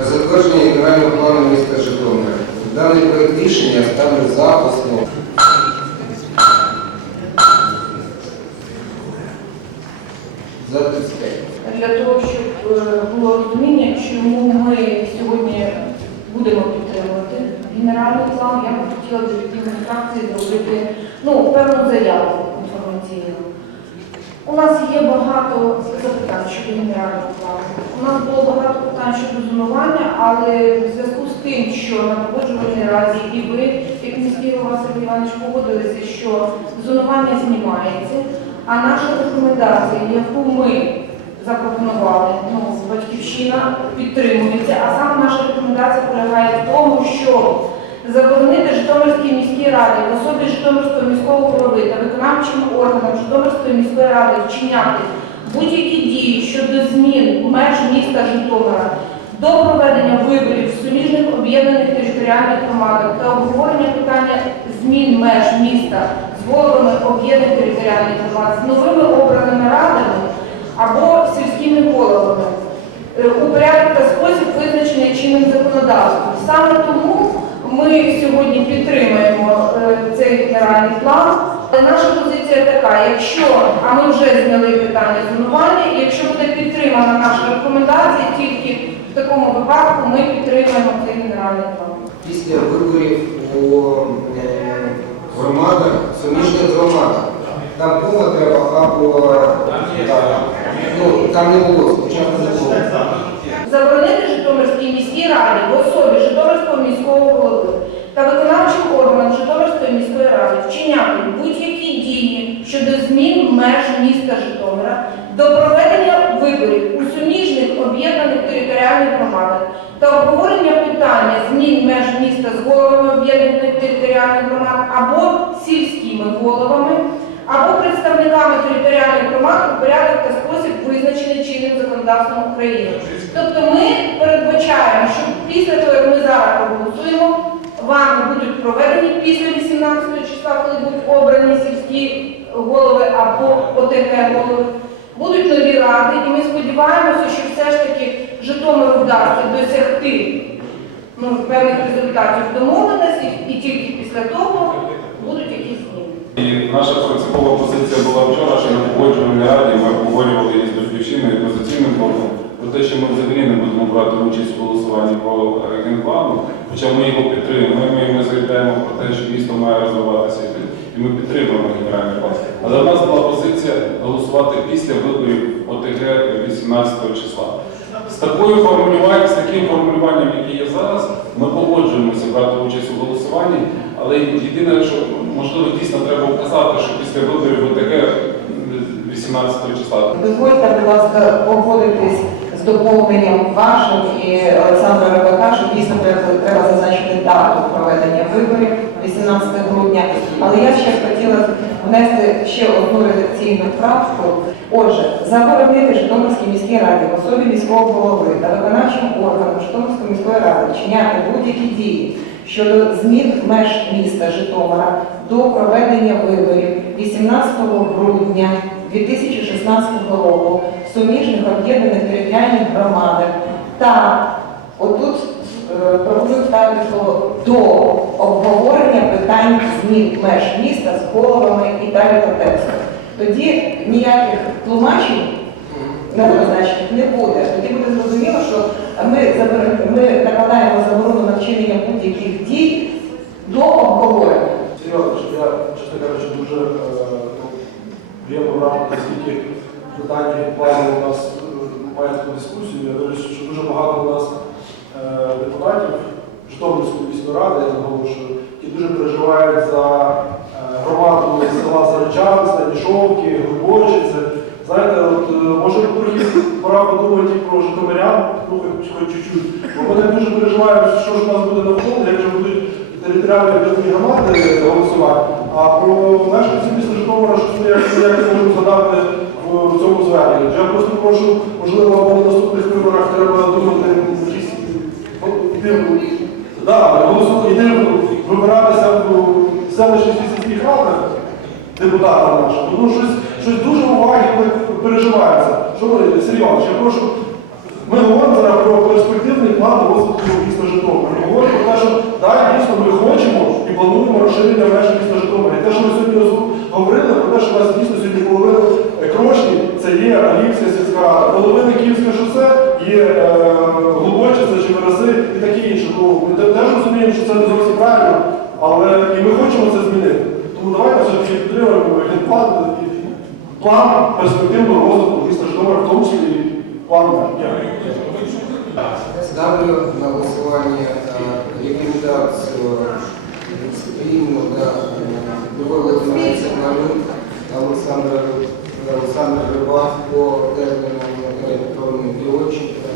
Затвердження генерального плану міста Житомира. Даний проект рішення ставлю за основу. За 35. для того, щоб е, було розуміння, чому ми сьогодні будемо підтримувати генеральний план, я б хотіла до відповідної фракції зробити ну, певну заяву. У нас є багато запитань щодо генерального плану. У нас було багато питань щодо зонування, але в зв'язку з тим, що на погоджувальній раді і ви, як міський голова Сергій Іванович, погодилися, що зонування знімається, а наша рекомендація, яку ми запропонували, ну, батьківщина підтримується, а саме наша рекомендація полягає в тому, що заборонити Житомирській міській раді в особі Житомирського міського голови та виконавчим органам Житомирської міської ради вчиняти будь-які дії щодо змін меж міста Житомира до проведення виборів в суміжних об'єднаних територіальних громадах та обговорення питання змін меж міста з головами об'єднаних територіальних громад з новими обраними радами або сільськими головами е, у порядок та спосіб визначений чинним законодавством. Саме тому ми сьогодні підтримуємо е, цей генеральний план. Наша позиція така, якщо, а ми вже зняли питання зонування, якщо буде підтримана наша рекомендація, тільки в такому випадку ми підтримуємо цей генеральний план. Після виборів у е, громадах, суміжних громадах, там кому треба або ну, там не було, спочатку не було. Заборонити Житомирській міській раді в особі Житомирського міського голови та виконавчим органам Житомирської міської ради вчиняти будь-які дії щодо змін меж міста Житомира до проведення виборів у суміжних об'єднаних територіальних громадах та обговорення питання змін меж міста з головами об'єднаних територіальних громад або сільськими головами або представниками територіальних громад у порядок та спосіб визначений чинним законодавством України. Тобто ми передбачаємо, що після того, як ми зараз проголосуємо, вами будуть проведені після 18 числа, коли будуть обрані сільські голови або ОТГ голови, будуть нові ради, і ми сподіваємося, що все ж таки Житомиру вдасться досягти ну, певних результатів домовленості, і тільки після того будуть якісь зміни. І наша принципова позиція була вчора, що на погоджувальній раді ми обговорювали із Батьківщиною і позиційним блоком про те, що ми взагалі не будемо брати участь у голосуванні е, генплану, хоча ми його підтримуємо. Ми, заявляємо про те, що місто має розвиватися, і ми підтримуємо генеральний план. Але в нас була позиція голосувати після виборів ОТГ 18 числа. З такою формулюванням, з таким формулюванням, яке є зараз, ми погоджуємося брати участь у голосуванні, але єдине, що можливо дійсно треба вказати, що після виборів ОТГ 18 числа Дозвольте, будь ласка, погодитись з доповненням вашим і Олександра Рибака, що дійсно треба, зазначити дату проведення виборів 18 грудня. Але я ще хотіла внести ще одну редакційну правку. Отже, заборонити Житомирській міській раді в особі міського голови та виконавчим органам Житомирської міської ради вчиняти будь-які дії щодо змін меж міста Житомира до проведення виборів 18 грудня 2016 року в суміжних об'єднаних територіальних громадах та отут е, пропоную ставити слово до обговорення питань змін меж міста з головами і далі по тексту. Тоді ніяких тлумачень неоднозначних не буде. Тоді буде зрозуміло, що ми, ми накладаємо заборону на вчинення будь-яких дій до обговорення. Серйозно, що я, чесно кажучи, дуже е, ну, приємно брати, наскільки питання плану у нас е, має таку дискусію. Я дивлюся, що дуже багато у нас е, депутатів Житомирської міської ради, я наголошую, і дуже переживають за е, громаду села Заречани, Станішовки, Глибочице. Знаєте, от, може трохи пора подумати про житомирян, ну хоч чуть-чуть. Бо вони дуже переживають, що ж у нас буде навколо, як же будуть територіальні громади голосувати. А про мешканців міста Житомира ми ніяк не можемо згадати в, цьому зверненні. Я просто прошу, можливо, або на наступних виборах треба думати якісь іти, вибиратися в селищних і сільських радах депутатам нашим. Тому щось, дуже уваги переживається. Що ви, Сергій я прошу, ми говоримо зараз про перспективний план розвитку міста Житомира. Ми говоримо про те, що так, дійсно ми хочемо і плануємо розширення меж міста Житомира. Те, що ми сьогодні говорили про те, що у нас дійсно сьогодні половина е, Крошні, це є Алівська сільська рада, половина Київське шосе є е, Глибочиця чи і таке інше. Ну, ми теж розуміємо, що це не зовсім правильно, але і ми хочемо це змінити. Тому давайте все-таки підтримуємо план перспективного розвитку міста Житомира, в тому числі план. Ставлю на голосування е, рекомендацію спільно Любові Володимирівни Малюк, Олександра Олександра Рибак по Білоченка.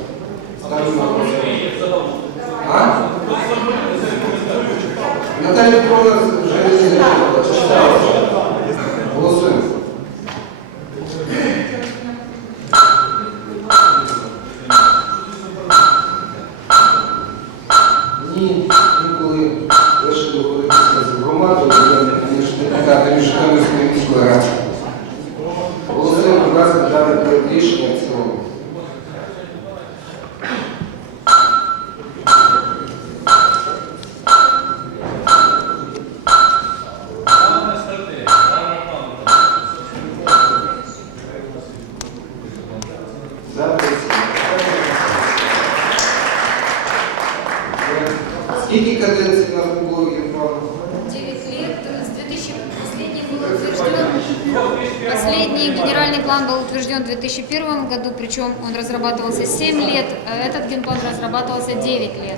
Ставлю. А? Наталія Петровна вже не зачитала. Голосуємо. Ні, інколи лише доходиться ніж депутатами Житомирської міської ради. Голосуємо, будь ласка, дане проект рішення в цілому. Скільки каденцій у нас було Європа? 9 лет, с 2000 последний был утвержден, последний генеральный план был утвержден в 2001 году, причем он разрабатывался 7 лет, а этот генплан разрабатывался 9 лет.